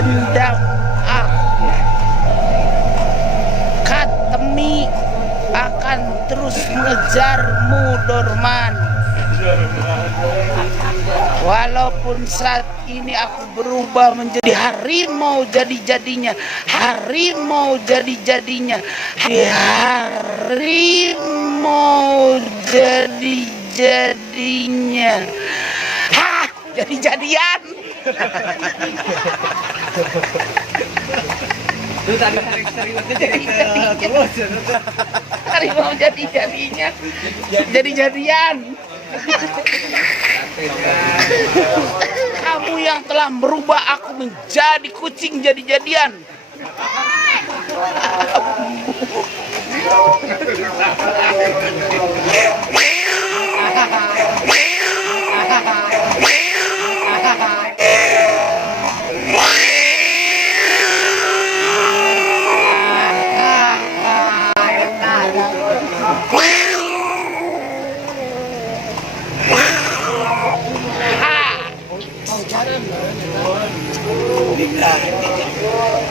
dendam Katemi akan terus mengejarmu, Dorman. Walaupun saat ini aku berubah menjadi harimau jadi-jadinya, harimau jadi-jadinya, harimau jadi-jadinya. Hah, jadi-jadian. Harimau jadi-jadinya, jadi-jadian. Kamu yang telah merubah aku menjadi kucing jadi-jadian.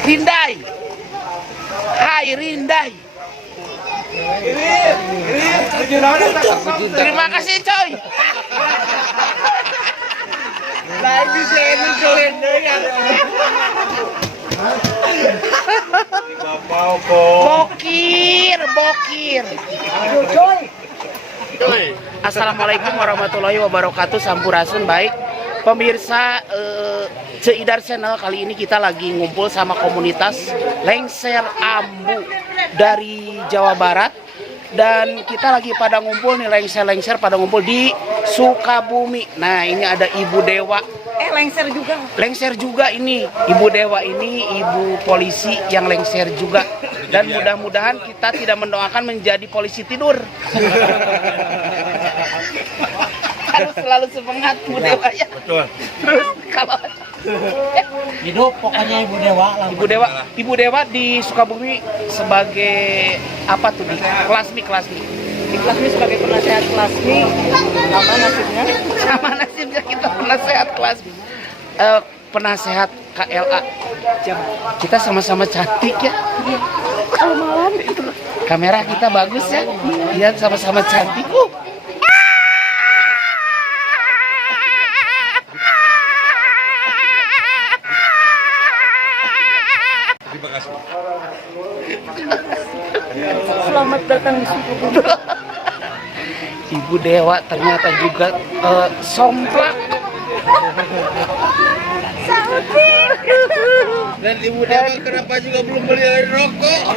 Rindai, hai Rindai. Terima kasih coy. Lagi sini coy. Bokir. Assalamualaikum warahmatullahi wabarakatuh. Sampurasun. Baik pemirsa Ceidar Channel, kali ini kita lagi ngumpul sama komunitas Lengser Ambu dari Jawa Barat. Dan kita lagi pada ngumpul nih, lengser pada ngumpul di Sukabumi. Nah, ini ada Ibu Dewa. Lengser juga ini. Ibu Dewa ini ibu polisi yang lengser juga. Dan mudah-mudahan kita tidak mendoakan menjadi polisi tidur. Harus selalu semangat Ibu Dewa ya. Betul. Terus kalau hidup pokoknya Ibu Dewa di Sukabumi sebagai apa tuh di Klasmi sebagai penasehat Klasmi. Sama nasibnya kita penasehat Klasmi. Penasehat KLA. Kita sama-sama cantik ya. Kalau malam itu kamera kita bagus ya. Iya, sama-sama cantik. Terima kasih. Selamat datang di Sukabumi. Ibu Dewa ternyata juga somplak. Dan Ibu Dewa kenapa juga belum beli rokok?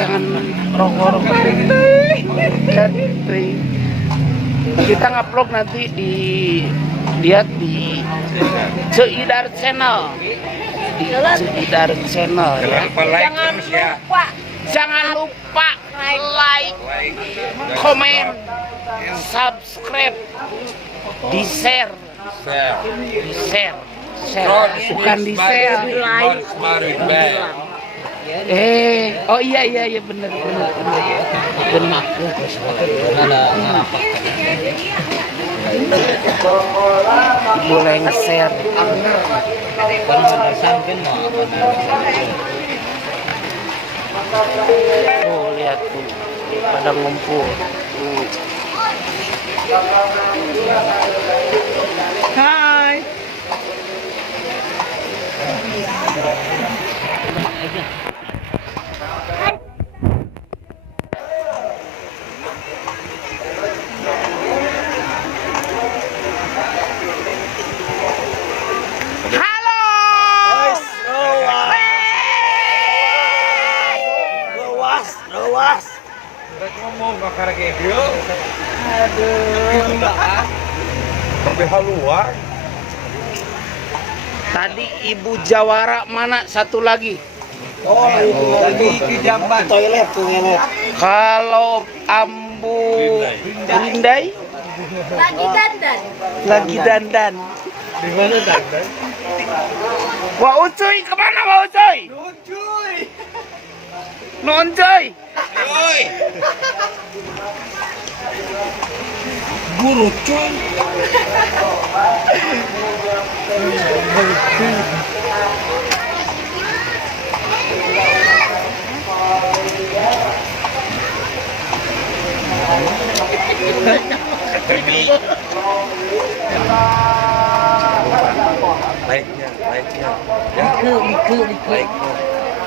Jangan rokok. Kita ngupload nanti di lihat di Ceidar Channel. Di Ceidar Channel ya. Jangan lupa like, komen, subscribe, di share, bukan di share. Oh iya benar. Boleh nge-share. Oh, lihat tuh pada ngumpul. Hai. Ngomong bakar gitu. Aduh. Tapi haluan. Tadi Ibu Jawara mana satu lagi? Oh, lagi ke jamban. Toilet. Kalau Ambu Rindai lagi dandan. Di mana dandan? Wah Ucuy, kemana Wah Ucuy? Noncoy. Guru cuy. Like-nya, like-nya. Ya, Liku. like-nya.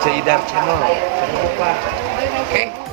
Ceidar Channel. Jangan lupa. Oke.